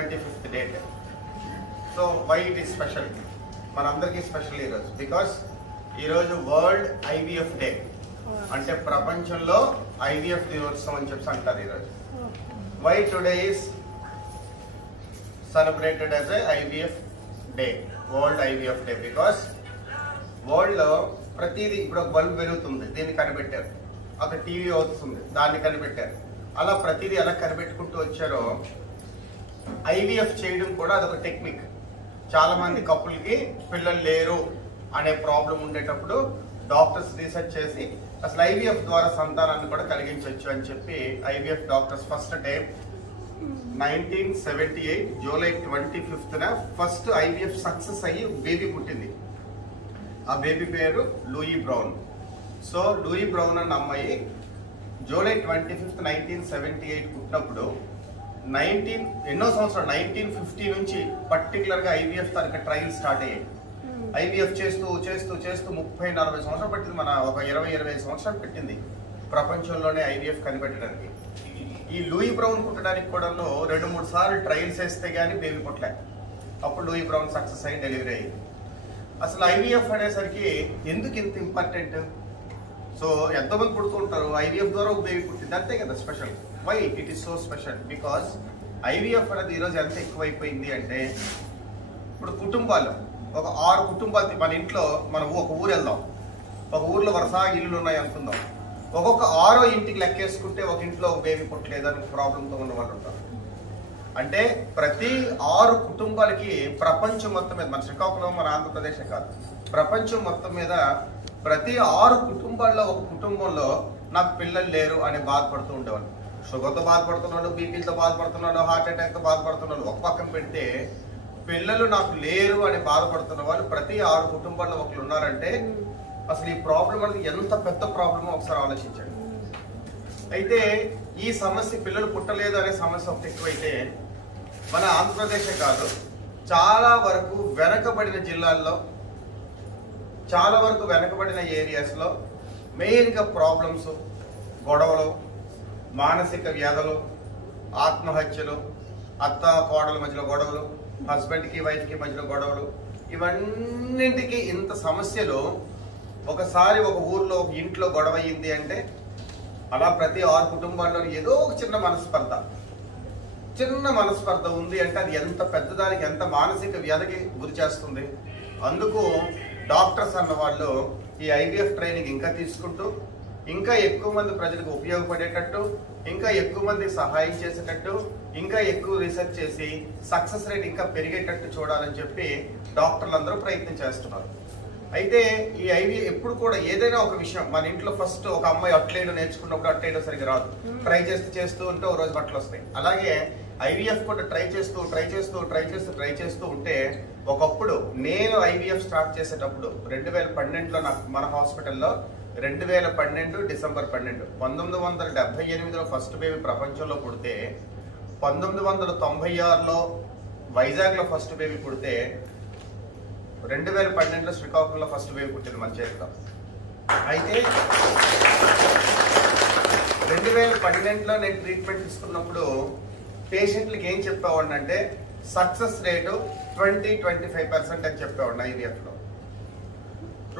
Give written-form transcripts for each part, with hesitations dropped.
25th date. So why it is special? మనందరికీ special ఈరోజు because ఈరోజు వరల్డ్ ఐవీఎఫ్ డే, అంటే ప్రపంచంలో ఐవీఎఫ్ దినోత్సవం అని చెప్పి అంటారు ఈరోజు. Why today is celebrated as a IVF day, world IVF day, because world లో ప్రతిదీ ఇప్పుడు ఒక బల్బ్ వెలుగుతుంది, దీన్ని కనిపెట్టారు. ఒక టీవీ వస్తుంది, దాన్ని కనిపెట్టారు. అలా ప్రతిదీ ఎలా కనిపెట్టుకుంటూ వచ్చారో ఐవీఎఫ్ చేయడం కూడా అదొక టెక్నిక్. చాలా మంది కపుల్కి పిల్లలు లేరు అనే ప్రాబ్లం ఉండేటప్పుడు డాక్టర్స్ రీసెర్చ్ చేసి అసలు ఐవీఎఫ్ ద్వారా సంతానాన్ని కూడా కలిగించవచ్చు అని చెప్పి IVF doctors first time 1978 July 25న ఫస్ట్ ఐవీఎఫ్ సక్సెస్ అయ్యి బేబీ పుట్టింది. ఆ బేబీ పేరు Louise Brown. So Louise Brown అన్న అమ్మాయి జూలై 25th 1978 పుట్టినప్పుడు ఎన్నో సంవత్సరాలు 1950 నుంచి పర్టికులర్ గా ఐవీఎఫ్ తనకి ట్రయల్ స్టార్ట్ అయ్యాయి. ఐవీఎఫ్ చేస్తూ చేస్తూ చేస్తూ 30-40 సంవత్సరాలు పట్టింది. మన ఒక 20-25 సంవత్సరాలు పెట్టింది ప్రపంచంలోనే ఐవీఎఫ్ కనిపెట్టడానికి. ఈ లూయి బ్రౌన్ పుట్టడానికి కూడా 2-3 సార్లు ట్రయల్స్ వేస్తే గానీ బేబీ పుట్టలే. అప్పుడు లూయి బ్రౌన్ సక్సెస్ అయ్యి డెలివరీ అయ్యింది. అసలు ఐవీఎఫ్ అనేసరికి ఎందుకు ఇంత ఇంపార్టెంట్? సో ఎంతోమంది పుడుతుంటారు, ఐవీఎఫ్ ద్వారా ఒక బేబీ పుట్టింది, అంతే కదా special. Why it is so special? Because IVF అనేది ఈరోజు ఎంత ఎక్కువైపోయింది అంటే, ఇప్పుడు కుటుంబాలు ఒక 6 కుటుంబాలు, మన ఇంట్లో మనం ఒక ఊరు వెళ్దాం, ఒక ఊర్లో వరుసగా ఇల్లులు ఉన్నాయి అనుకుందాం, ఒక్కొక్క 6వ ఇంటికి లెక్కేసుకుంటే ఒక ఇంట్లో ఒక బేబీ పుట్టలేదని ప్రాబ్లంతో ఉన్న వాళ్ళు ఉంటారు. అంటే ప్రతి 6 కుటుంబాలకి ప్రపంచం మొత్తం మీద, మన శ్రీకాకుళం మన ఆంధ్రప్రదేశ్ కాదు, ప్రపంచం మొత్తం మీద ప్రతి 6 కుటుంబాల్లో ఒక కుటుంబంలో నాకు పిల్లలు లేరు అని బాధపడుతూ ఉండేవాళ్ళు. షుగర్తో బాధపడుతున్నాడు, బీపీలతో బాధపడుతున్నాడు, హార్ట్ అటాక్తో బాధపడుతున్నాడు. ఒక పక్కన పెడితే పిల్లలు నాకు లేరు అని బాధపడుతున్న వాళ్ళు ప్రతి 6 కుటుంబాల్లో ఒకరు ఉన్నారంటే అసలు ఈ ప్రాబ్లం అనేది ఎంత పెద్ద ప్రాబ్లమో ఒకసారి ఆలోచించండి. అయితే ఈ సమస్య, పిల్లలు పుట్టలేదు అనే సమస్య ఒకటి ఎక్కువైతే మన ఆంధ్రప్రదేశే కాదు, చాలా వరకు వెనకబడిన జిల్లాల్లో, చాలా వరకు వెనకబడిన ఏరియాస్లో మెయిన్గా ప్రాబ్లమ్స్, గొడవలు, మానసిక వ్యాధులు, ఆత్మహత్యలు, అత్త కోడల మధ్యలో గొడవలు, హస్బెండ్కి వైఫ్కి మధ్యలో గొడవలు, ఇవన్నింటికి ఇంత సమస్యలు. ఒకసారి ఒక ఊర్లో ఒక ఇంట్లో గొడవ అయ్యింది అంటే అలా ప్రతి 6 కుటుంబాల్లో ఏదో ఒక చిన్న మనస్పర్ధ ఉంది అంటే అది ఎంత పెద్దదానికి, ఎంత మానసిక వ్యాధికి గురి చేస్తుంది. అందుకు డాక్టర్స్ అన్న వాళ్ళు ఈ ఐవీఎఫ్ ట్రైనింగ్ ఇంకా తీసుకుంటూ ఇంకా ఎక్కువ మంది ప్రజలకు ఉపయోగపడేటట్టు, ఇంకా ఎక్కువ మందికి సహాయం చేసేటట్టు, ఇంకా ఎక్కువ రీసెర్చ్ చేసి సక్సెస్ రేట్ ఇంకా పెరిగేటట్టు చూడాలని చెప్పి డాక్టర్లు అందరూ ప్రయత్నం చేస్తున్నారు. అయితే ఈ ఐవీఎఫ్ ఎప్పుడు కూడా ఏదైనా ఒక విషయం, మన ఇంట్లో ఫస్ట్ ఒక అమ్మాయి అట్లేయడం నేర్చుకున్నప్పుడు అట్లేయడం సరిగ్గా రాదు, ట్రై చేస్తూ ఉంటే ఒక రోజు బట్టలు వస్తాయి. అలాగే ఐవీఎఫ్ కూడా ట్రై చేస్తూ ఉంటే ఒకప్పుడు నేను ఐవీఎఫ్ స్టార్ట్ చేసేటప్పుడు 2012లో నాకు మన హాస్పిటల్లో 2012 డిసెంబర్ 12 1978లో ఫస్ట్ బేబీ ప్రపంచంలో పుడితే 1996లో వైజాగ్లో ఫస్ట్ బేబీ పుడితే 2012లో శ్రీకాకుళంలో ఫస్ట్ బేబీ పుట్టింది మన చేతిలో. అయితే 2012లో నేను ట్రీట్మెంట్ తీసుకున్నప్పుడు పేషెంట్లకి ఏం చెప్పేవాడిని అంటే సక్సెస్ రేటు 20-25% అని చెప్పేవాడిని. ఐవీఎఫ్లో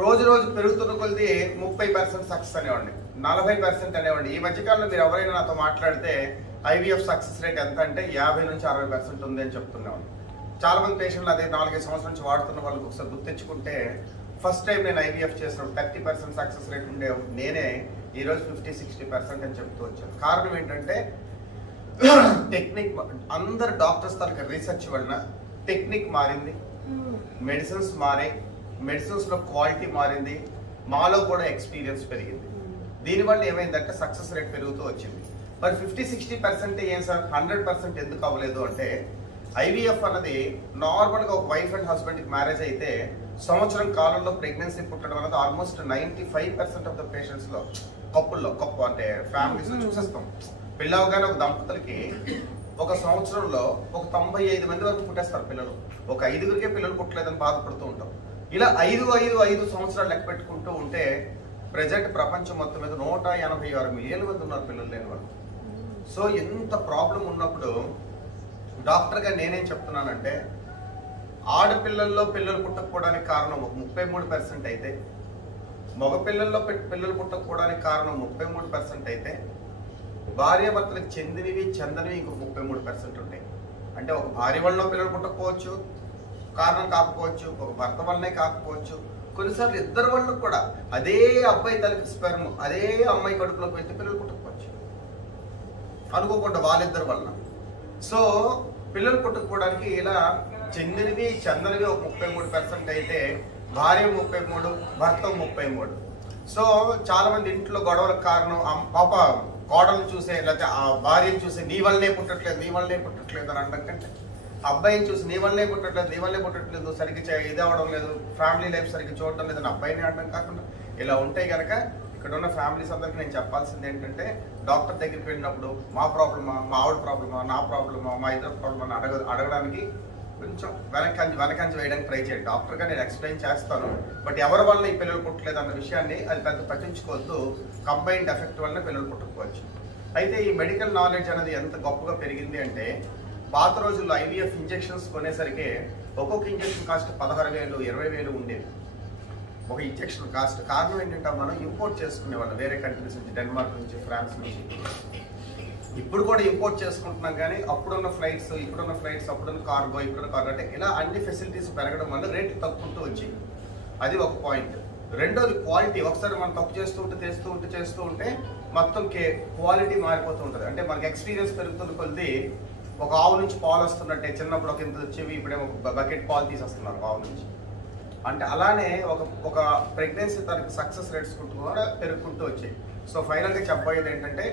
రోజు పెరుగుతున్న కొద్ది 30% సక్సెస్ అనేవాడిని, 40% అనేవాడిని. ఈ మధ్యకాలంలో మీరు ఎవరైనా నాతో మాట్లాడితే ఐవీఎఫ్ సక్సెస్ రేట్ ఎంత అంటే 50-60% ఉంది అని చెప్తున్నాను. చాలా మంది పేషెంట్లు అదే 4-5 సంవత్సరాల నుంచి వాడుతున్న వాళ్ళకి ఒకసారి గుర్తించుకుంటే ఫస్ట్ టైం నేను ఐవీఎఫ్ చేసినప్పుడు 30% సక్సెస్ రేట్ ఉండే నేనే ఈరోజు 50-60% అని చెప్తూ వచ్చాను. కారణం ఏంటంటే టెక్నిక్, అందరు డాక్టర్స్ తనకి రీసెర్చ్ వలన టెక్నిక్ మారింది, మెడిసిన్స్ మారాయి, మెడిసిన్స్ లో క్వాలిటీ మారింది, మాలో కూడా ఎక్స్పీరియన్స్ పెరిగింది. దీనివల్ల ఏమైందంటే సక్సెస్ రేట్ పెరుగుతూ వచ్చింది. మరి 50-60% ఏం సార్ 100% ఎందుకు అవ్వలేదు అంటే ఐవీఎఫ్ అన్నది నార్మల్గా ఒక వైఫ్ అండ్ హస్బెండ్కి మ్యారేజ్ అయితే సంవత్సరం కాలంలో ప్రెగ్నెన్సీ పుట్టడం అనేది ఆల్మోస్ట్ 95% ఆఫ్ ద పేషెంట్స్లో కప్పు అంటే ఫ్యామిలీస్లో చూసేస్తాం. పిల్లవగానే ఒక దంపతులకి ఒక సంవత్సరంలో ఒక 95 మంది వరకు పుట్టేస్తారు పిల్లలు. ఒక 5గురికే పిల్లలు పుట్టలేదని బాధపడుతూ ఉంటాం. ఇలా 5 సంవత్సరాలు లెక్క పెట్టుకుంటూ ఉంటే ప్రెజెంట్ ప్రపంచం మొత్తం మీద 186 మిలియన్ల మంది ఉన్నారు పిల్లలు లేని వాళ్ళు. సో ఎంత ప్రాబ్లం ఉన్నప్పుడు డాక్టర్గా నేనేం చెప్తున్నానంటే, ఆడపిల్లల్లో పిల్లలు పుట్టకపోవడానికి కారణం 33% అయితే, మగ పిల్లల్లో పిల్లలు పుట్టకపోవడానికి కారణం 33% అయితే, భార్యాభర్తలకు చెందినవి చెందనివి ఇంకొక 33% ఉంటాయి. అంటే ఒక భార్య వల్ల పిల్లలు పుట్టకపోవచ్చు, కారణం కాకపోవచ్చు, ఒక భర్త వల్లనే కాకపోవచ్చు, కొన్నిసార్లు ఇద్దరు వాళ్ళకు కూడా అదే అబ్బాయి తల్లికి స్పెర్మ్ అదే అమ్మాయి కడుపులోకి వెళ్తే పిల్లలు పుట్టకపోవచ్చు అనుకోకుండా వాళ్ళిద్దరి వల్ల. సో పిల్లలు పుట్టకపోవడానికి ఇలా చెందినవి చందనివి ఒక 33% అయితే, భార్య 33, భర్త 33. సో చాలా మంది ఇంట్లో గొడవలకు కారణం పాప కోడలు చూసే, లేకపోతే ఆ భార్యను చూసి నీ వల్లనే పుట్టట్లేదు అని అనడం కంటే, అబ్బాయిని చూసి నీ వల్లనే పుట్టట్లేదు సరిగ్గా ఇది అవ్వడం లేదు, ఫ్యామిలీ లైఫ్ సరిగ్గా చూడడం లేదని అబ్బాయిని అనడం కాకుండా ఇలా ఉంటాయి కనుక, ఇక్కడ ఉన్న ఫ్యామిలీస్ అందరికీ నేను చెప్పాల్సింది ఏంటంటే, డాక్టర్ దగ్గరికి వెళ్ళినప్పుడు మా ప్రాబ్లమా, మా ఆవిడ ప్రాబ్లమా, నా ప్రాబ్లమా, మా ఇద్దరు ప్రాబ్లమా అని అడగడానికి కొంచెం వెనకంచి వేయడానికి ట్రై చేయండి. డాక్టర్గా నేను ఎక్స్ప్లెయిన్ చేస్తాను, బట్ ఎవరి వల్ల ఈ పిల్లలు పుట్టలేదు అన్న విషయాన్ని అది పెద్ద పట్టించుకోవద్దు. కంబైన్డ్ ఎఫెక్ట్ వల్ల పిల్లలు పుట్టకపోవచ్చు. అయితే ఈ మెడికల్ నాలెడ్జ్ అనేది ఎంత గొప్పగా పెరిగింది అంటే, పాత రోజుల్లో IVF ఇంజెక్షన్స్ కొనేసరికి ఒక్కొక్క ఇంజెక్షన్ కాస్ట్ 16,000, 20,000 ఉండేది ఒక ఇంజెక్షన్ కాస్ట్. కారణం ఏంటంటే మనం ఇంపోర్ట్ చేసుకునేవాళ్ళం వేరే కంట్రీస్ నుంచి, డెన్మార్క్ నుంచి, ఫ్రాన్స్ నుంచి. ఇప్పుడు కూడా ఇంపోర్ట్ చేసుకుంటున్నాం, కానీ అప్పుడున్న ఫ్లైట్స్ అప్పుడున్న కార్గో అంటే ఇలా అన్ని ఫెసిలిటీస్ పెరగడం వల్ల రేట్లు తగ్గుకుంటూ వచ్చాయి. అది ఒక పాయింట్. రెండోది క్వాలిటీ. ఒకసారి మనం తప్పు చేస్తూ ఉంటే మొత్తం క్వాలిటీ మారిపోతూ ఉంటుంది. అంటే మనకి ఎక్స్పీరియన్స్ పెరుగుతున్న కొద్ది ఒక ఆవు నుంచి పాలు వస్తున్నట్టే, చిన్నప్పుడు ఒక ఇంత వచ్చేవి, ఇప్పుడే ఒక బకెట్ పాలు తీసేస్తున్నారు ఆవు నుంచి. అంటే అలానే ఒక ప్రెగ్నెన్సీ తనకి సక్సెస్ రేట్స్ కూడా పెరుగుకుంటూ వచ్చాయి. సో ఫైనల్గా చెప్పబోయేది ఏంటంటే,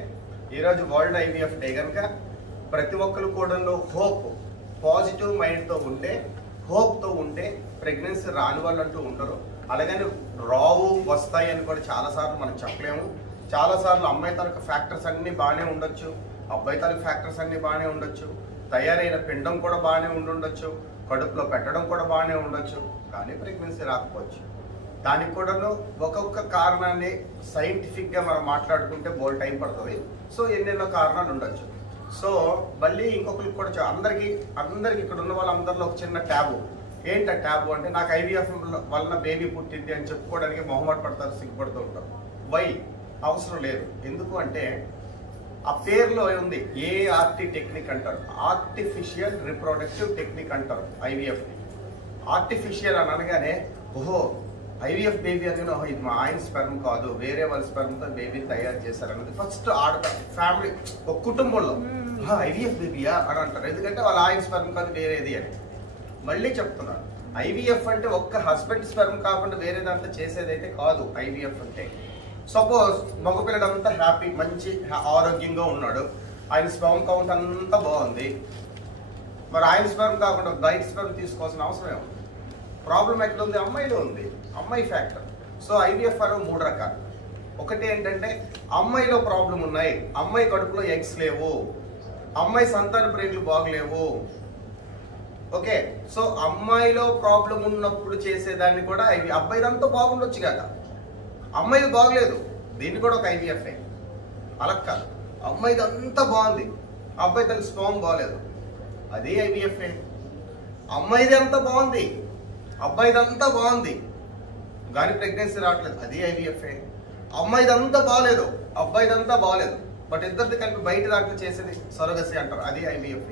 ఈరోజు వరల్డ్ IVF డే కనుక ప్రతి ఒక్కరు కూడా పాజిటివ్ మైండ్తో ఉంటే, హోప్తో ఉంటే ప్రెగ్నెన్సీ రాని వాళ్ళు అంటూ ఉండరు. అలాగని రావు వస్తాయి అని కూడా చాలాసార్లు మనం చెప్పలేము. చాలాసార్లు అమ్మాయి తరపు ఫ్యాక్టర్స్ అన్నీ బాగానే ఉండొచ్చు, అబ్బాయి తరపు ఫ్యాక్టర్స్ అన్నీ బాగానే ఉండొచ్చు, తయారైన పిండం కూడా బాగానే ఉండొచ్చు, కడుపులో పెట్టడం కూడా బాగానే ఉండొచ్చు, కానీ ప్రెగ్నెన్సీ రాకపోవచ్చు. దానికి కూడా ఒక్కొక్క కారణాన్ని సైంటిఫిక్గా మనం మాట్లాడుకుంటే బోల్ టైం పడుతుంది. సో ఎన్నెన్నో కారణాలు ఉండొచ్చు. సో మళ్ళీ ఇంకొకరికి కూడా అందరికీ ఇక్కడ ఉన్న వాళ్ళందరిలో ఒక చిన్న ట్యాబు. ఏంటి ఆ ట్యాబు అంటే, నాకు IVF వలన బేబీ పుట్టింది అని చెప్పుకోవడానికి మొహమాట పడతారు, సిగ్గుపడుతూ ఉంటారు. వై? అవసరం లేదు. ఎందుకు అంటే ఆ పేరులో ఉంది ART టెక్నిక్ అంటారు, ఆర్టిఫిషియల్ రిప్రొడక్టివ్ టెక్నిక్ అంటారు IVFని. ఆర్టిఫిషియల్ అని అనగానే ఓహో IVF బేబీ అనగానే ఓహో ఇది మా ఆయన స్పెర్మ్ కాదు, వేరే వాళ్ళ స్పెర్మ్తో బేబీ తయారు చేశారన్నది ఫస్ట్ ఫ్యామిలీ ఒక కుటుంబంలో IVF బేబీయా అని అంటారు. ఎందుకంటే వాళ్ళ ఆయన స్పెర్మ్ కాదు వేరేది అని. మళ్ళీ చెప్తున్నాను, IVF అంటే ఒక్క హస్బెండ్ స్పెర్మ్ కాకుండా వేరే దాంట్లో చేసేదైతే కాదు. IVF అంటే సపోజ్ మగపిల్లడంతా హ్యాపీ, మంచి ఆరోగ్యంగా ఉన్నాడు, ఆయన స్పెర్మ్ కౌంట్ అంతా బాగుంది, మరి ఆయన స్పెర్మ్ కాకుండా బయట స్పెర్మ్ తీసుకోవాల్సిన అవసరం ఏముంది? ప్రాబ్లం ఎక్కడ ఉంది? అమ్మాయిలో ఉంది, అమ్మాయి ఫ్యాక్టర్. సో IVF అనేవి 3 రకాలు. ఒకటి ఏంటంటే అమ్మాయిలో ప్రాబ్లం ఉన్నాయి, అమ్మాయి కడుపులో ఎగ్స్ లేవు, అమ్మాయి సంతాన ప్రేగులు బాగలేవు. ఓకే, సో అమ్మాయిలో ప్రాబ్లం ఉన్నప్పుడు చేసేదాన్ని కూడా అబ్బాయిదంతా బాగుండొచ్చు కదా, అమ్మాయిది బాగలేదు, దీన్ని కూడా ఒక IVF. అలా కాదు, అమ్మాయిది అంతా బాగుంది, అబ్బాయి తల్లి స్పెర్మ్ బాగలేదు, అది IVF. అమ్మాయిది అంతా బాగుంది, అబ్బాయిదంతా బాగుంది, కానీ ప్రెగ్నెన్సీ రావట్లేదు, అది IVF. అమ్మాయిదంతా బాగలేదు, అబ్బాయిదంతా బాగలేదు, బట్ ఇద్దరిది కలిపి బయట దాంట్లో చేసేది సరోగసీ అంటారు, అది IVF.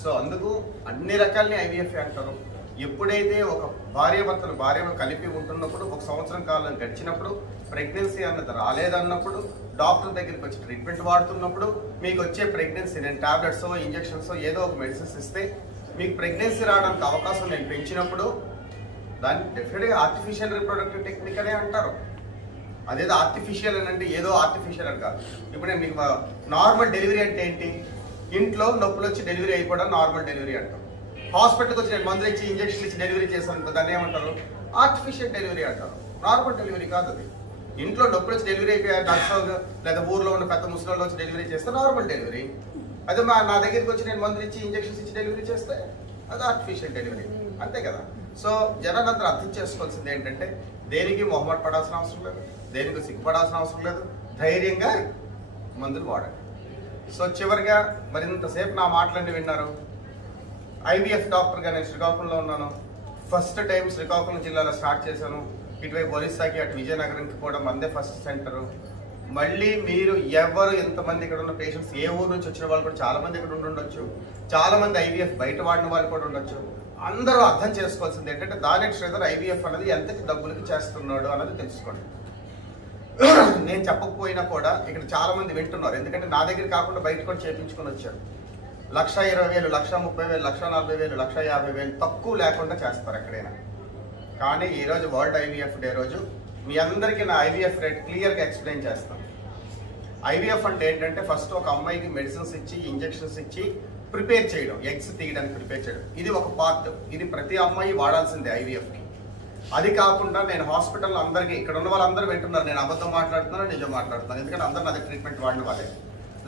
సో అందుకు అన్ని రకాలని IVF అంటారు. ఎప్పుడైతే ఒక భార్యభర్తలు కలిపి ఉంటున్నప్పుడు, 1 సంవత్సరం కాలం గడిచినప్పుడు, ప్రెగ్నెన్సీ అన్నది రాలేదన్నప్పుడు, డాక్టర్ దగ్గరికి వచ్చి ట్రీట్మెంట్ వాడుతున్నప్పుడు, మీకు వచ్చే ప్రెగ్నెన్సీ నేను టాబ్లెట్స్ ఇంజెక్షన్స్ ఏదో ఒక మెడిసిన్స్ ఇస్తే మీకు ప్రెగ్నెన్సీ రావడానికి అవకాశం నేను పెంచినప్పుడు, దాన్ని డెఫినెట్గా ఆర్టిఫిషియల్ రిప్రొడక్టివ్ టెక్నిక్ అనే అంటారు. అదేదో ఆర్టిఫిషియల్ అని అంటే ఏదో ఆర్టిఫిషియల్ అని కాదు. ఇప్పుడు నేను మీకు నార్మల్ డెలివరీ అంటే ఏంటి? ఇంట్లో నొప్పులు వచ్చి డెలివరీ అయిపోవడం నార్మల్ డెలివరీ అంటారు. హాస్పిటల్కి వచ్చి నేను మందులు ఇచ్చి ఇంజెక్షన్ ఇచ్చి డెలివరీ చేశాను, దాన్ని ఏమంటారు? ఆర్టిఫిషియల్ డెలివరీ అంటారు. నార్మల్ డెలివరీ కాదు అది. ఇంట్లో నొప్పులు వచ్చి డెలివరీ అయిపోయా డాక్టర్ లేదా ఊర్లో ఉన్న పెద్ద ముసలిలో వచ్చి డెలివరీ చేస్తే నార్మల్ డెలివరీ. అదే నా దగ్గరికి వచ్చి నేను మందులు ఇచ్చి ఇంజెక్షన్స్ ఇచ్చి డెలివరీ చేస్తే అది ఆర్టిఫిషియల్ డెలివరీ, అంతే కదా. సో జనాలందరూ అర్థం చేసుకోవాల్సింది ఏంటంటే, దేనికి మొహమాట పడాల్సిన అవసరం లేదు, దేనికి సిగ్గుపడాల్సిన అవసరం లేదు, ధైర్యంగా మందులు వాడండి. సో చివరిగా మరింతసేపు నా మాటలన్నీ విన్నారు, ఐవీఎఫ్ డాక్టర్గా నేను శ్రీకాకుళంలో ఉన్నాను. ఫస్ట్ టైం శ్రీకాకుళం జిల్లాలో స్టార్ట్ చేశాను. ఇటువైపు ఒరిస్సాకి అటు విజయనగరంకి కూడా మందే ఫస్ట్ సెంటరు. మళ్ళీ మీరు ఎవరు ఎంతమంది ఇక్కడ ఉన్న పేషెంట్స్ ఏ ఊరు నుంచి వచ్చిన వాళ్ళు కూడా చాలా మంది ఇక్కడ ఉండొచ్చు. చాలా మంది ఐవీఎఫ్ బయట వాడిన వాళ్ళు కూడా ఉండొచ్చు. అందరూ అర్థం చేసుకోవాల్సింది ఏంటంటే దానేటి శ్రీధర్ ఐవీఎఫ్ అనేది ఎంతకి డబ్బులకి చేస్తున్నాడు అన్నది తెలుసుకోండి. నేను చెప్పకపోయినా కూడా ఇక్కడ చాలా మంది వింటున్నారు. ఎందుకంటే నా దగ్గర కాకుండా బయట కూడా చేయించుకొని వచ్చారు. 1,20,000, 1,30,000, 1,40,000, 1,50,000 తక్కువ లేకుండా చేస్తారు ఎక్కడైనా. కానీ ఈరోజు వరల్డ్ ఐవీఎఫ్ డే రోజు మీ అందరికీ నా ఐవీఎఫ్ రేట్ క్లియర్గా ఎక్స్ప్లెయిన్ చేస్తాను. ఐవీఎఫ్ అంటే ఏంటంటే ఫస్ట్ ఒక అమ్మాయికి మెడిసిన్స్ ఇచ్చి ఇంజెక్షన్స్ ఇచ్చి ప్రిపేర్ చేయడం, ఎగ్స్ తీయడానికి ప్రిపేర్ చేయడం, ఇది ఒక పార్ట్. ఇది ప్రతి అమ్మాయి వాడాల్సిందే ఐవీఎఫ్కి. అది కాకుండా నేను హాస్పిటల్లో అందరికీ ఇక్కడ ఉన్న వాళ్ళందరూ వింటున్నారు, నేను అబద్ధం మాట్లాడుతున్నాను నిజం మాట్లాడుతున్నాను. ఎందుకంటే అందరూ నా దగ్గర ట్రీట్మెంట్ వాడిన వాళ్ళే.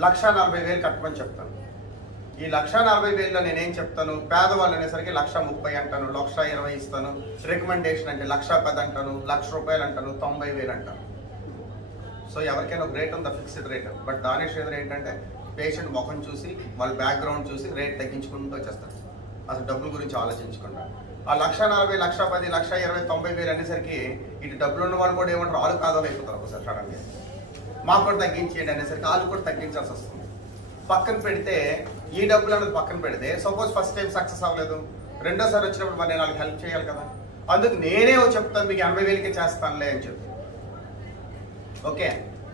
1,40,000 కట్టమని చెప్తాను. ఈ 1,40,000లో నేనేం చెప్తాను, పేదవాళ్ళు అనేసరికి 1,30,000 అంటాను, 1,20,000 ఇస్తాను. రికమెండేషన్ అంటే 1,10,000 అంటాను, ₹1,00,000 అంటాను, 90,000 అంటాను. సో ఎవరికైనా ఒక రేట్ ఉందా, fixed rate. But Danesh Sridhar ఏంటంటే పేషెంట్ ముఖం చూసి వాళ్ళ బ్యాక్గ్రౌండ్ చూసి రేట్ తగ్గించుకుంటూ వచ్చేస్తారు. అసలు డబ్బుల గురించి ఆలోచించకుండా. ఆ 1,40,000, 1,10,000, 1,20,000, 90,000 అనేసరికి ఇటు డబ్బులు ఉన్న వాళ్ళు కూడా ఏమంటారు, వాళ్ళు కాదో అయిపోతారు ఒకసారి సడన్గా. మాకు కూడా తగ్గించేయండి అనేసరికి వాళ్ళు కూడా తగ్గించాల్సి వస్తుంది. పక్కన పెడితే ఈ డబ్బులు అనేది పక్కన పెడితే సపోజ్ ఫస్ట్ టైం సక్సెస్ అవ్వలేదు, రెండోసారి వచ్చినప్పుడు మరి నేను వాళ్ళకి హెల్ప్ చేయాలి కదా. అందుకు నేనే చెప్తాను మీకు 80,000కే చేస్తానులే అని చెప్పి. ఓకే,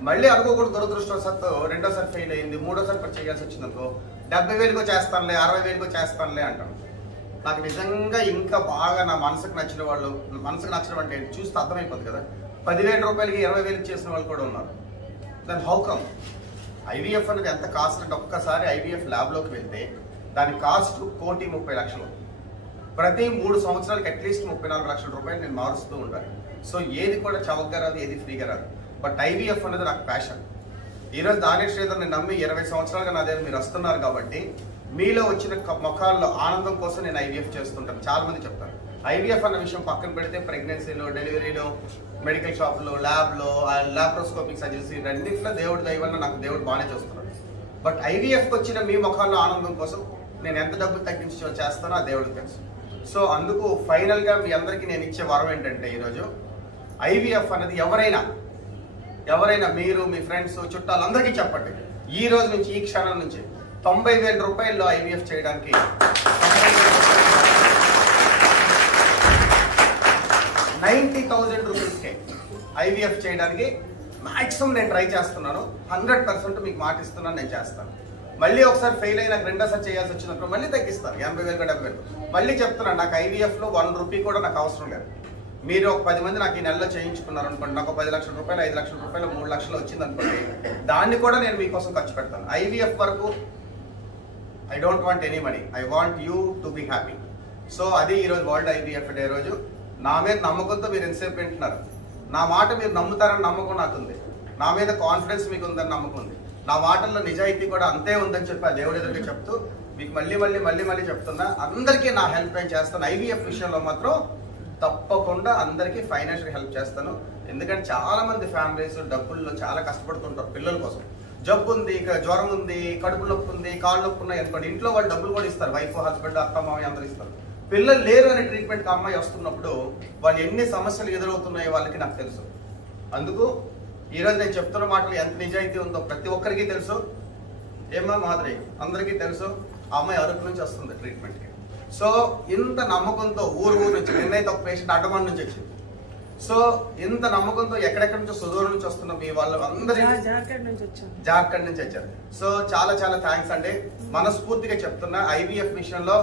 మళ్ళీ అనుకోకూడదు దురదృష్టవశాత్తు రెండోసారి ఫెయిల్ అయింది, మూడోసారి కూడా చేయాల్సి వచ్చిందనుకో 70,000కో చేస్తానులే, 60,000కో చేస్తానులే అంటాను. నాకు నిజంగా ఇంకా బాగా నా మనసుకు నచ్చిన వాళ్ళు, మనసుకు నచ్చడం అంటే చూస్తే అర్థమైపోతుంది కదా, 10,000 రూపాయలకి 20,000 చేసిన వాళ్ళు కూడా ఉన్నారు. దాని హౌకమ్ ఐవీఎఫ్ అనేది ఎంత కాస్ట్ అంటే ఒక్కసారి ఐవీఎఫ్ ల్యాబ్లోకి వెళ్తే దాని కాస్ట్ 1,30,00,000. ప్రతి 3 సంవత్సరాలకి అట్లీస్ట్ 34 లక్షల రూపాయలు నేను మారుస్తూ ఉంటాను. సో ఏది కూడా చవకగా రాదు, ఏది ఫ్రీగా రాదు. బట్ ఐవీఎఫ్ అనేది నాకు ప్యాషన్. ఈరోజు దానేష్ శ్రీధర్ నేను నమ్మి 20 సంవత్సరాలుగా నా దగ్గర మీరు వస్తున్నారు కాబట్టి మీలో వచ్చిన ముఖాల్లో ఆనందం కోసం నేను ఐవీఎఫ్ చేస్తుంటాను. చాలా మంది చెప్తారు ఐవీఎఫ్ అన్న విషయం పక్కన పెడితే ప్రెగ్నెన్సీలో, డెలివరీలో, మెడికల్ షాప్లో, ల్యాబ్లో, లాప్రోస్కోపిక్ సర్జరీ రెండింటిలో దేవుడి దయ వల్ల నాకు దేవుడు బాగానే చూస్తున్నాడు. బట్ ఐవీఎఫ్కి వచ్చిన మీ ముఖాల్లో ఆనందం కోసం నేను ఎంత డబ్బు తగ్గించి చేస్తానో ఆ దేవుడికి తెలుసు. సో అందుకు ఫైనల్గా మీ అందరికీ నేను ఇచ్చే వరం ఏంటంటే ఈరోజు ఐవీఎఫ్ అనేది ఎవరైనా మీరు మీ ఫ్రెండ్స్ చుట్టాలందరికీ చెప్పండి. ఈ రోజు నుంచి ఈ క్షణం నుంచి 90,000 రూపాయల్లో ఐవీఎఫ్ చేయడానికి 90,000 రూపీస్కే ఐవీఎఫ్ చేయడానికి మాక్సిమం నేను ట్రై చేస్తున్నాను. 100% మీకు మాట ఇస్తున్నాను, నేను చేస్తాను. మళ్ళీ ఒకసారి ఫెయిల్ అయినా రెండోసారి చేయాల్సి వచ్చినప్పుడు మళ్ళీ తగ్గిస్తాను, 80,000, 70,000. మళ్ళీ చెప్తున్నాను, నాకు ఐవీఎఫ్లో 1 రూపీ కూడా నాకు అవసరం లేదు. మీరు ఒక 10 మంది నాకు ఈ నెలలో చేయించుకున్నారు అనుకోండి, నాకు 10 లక్షల రూపాయలు, 5 లక్షల రూపాయలు, 3 లక్షలు వచ్చింది అనుకోండి, దాన్ని కూడా నేను మీకోసం ఖర్చు పెడతాను. ఐవీఎఫ్ వరకు I don't want any money, I want you to be happy. So అది ఈరోజు వరల్డ్ ఐవీఎఫ్ డే రోజు. నా మీద నమ్మకంతో మీరు ఎంతసేపు వింటున్నారు, నా మాట మీరు నమ్ముతారని నమ్మకం నాకుంది, నా మీద కాన్ఫిడెన్స్ మీకు ఉందని నమ్మకం ఉంది, నా మాటల్లో నిజాయితీ కూడా అంతే ఉందని చెప్పి ఆ దేవుడి ఎదురుగా చెప్తూ మీకు మళ్ళీ చెప్తున్నా, అందరికీ నా హెల్ప్ నేను చేస్తాను. ఐవీఎఫ్ విషయంలో మాత్రం తప్పకుండా అందరికీ ఫైనాన్షియల్ హెల్ప్ చేస్తాను. ఎందుకంటే చాలా మంది ఫ్యామిలీస్ డబ్బుల్లో చాలా కష్టపడుతుంటారు పిల్లల కోసం. జబ్బు ఉంది, జ్వరం ఉంది, కడుపు నొప్పి ఉంది, కాళ్ళు నొప్పి ఉన్నాయి అనుకోండి, ఇంట్లో వాళ్ళు డబ్బులు కూడా ఇస్తారు, వైఫ్, హస్బెండ్, అత్త, మామయ్య అందరూ ఇస్తారు. పిల్లలు లేరు అనే ట్రీట్మెంట్కి అమ్మాయి వస్తున్నప్పుడు వాళ్ళు ఎన్ని సమస్యలు ఎదురవుతున్నాయో వాళ్ళకి నాకు తెలుసు. అందుకు ఈరోజు నేను చెప్తున్న మాటలు ఎంత నిజాయితీ ఉందో ప్రతి ఒక్కరికి తెలుసు. ఏమా మాదిరి అందరికీ తెలుసు. ఆ అమ్మాయి అరకు నుంచి వస్తుంది ట్రీట్మెంట్కి. సో ఇంత నమ్మకంతో ఊరు నుంచి, నిన్నైతే ఒక పేషెంట్ అడ్డమన్ నుంచి వచ్చింది. సో ఇంత నమ్మకంతో ఎక్కడెక్కడి నుంచో సుదూరం నుంచి వస్తున్న మీ వాళ్ళు అందరూ జార్ఖండ్ నుంచి వచ్చారు. సో చాలా థ్యాంక్స్ అండి. మనస్ఫూర్తిగా చెప్తున్నా, ఐవీఎఫ్ విషయంలో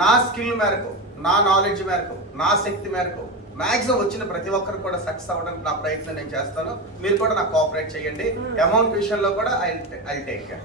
నా స్కిల్ మేరకు, నా నాలెడ్జ్ మేరకు, నా శక్తి మేరకు మాక్సిమం వచ్చిన ప్రతి ఒక్కరు కూడా సక్సెస్ అవ్వడానికి నా ప్రయత్నం నేను చేస్తాను. మీరు కూడా నాకు కోఆపరేట్ చేయండి. అమౌంట్ విషయంలో కూడా ఐ టేక్ కేర్.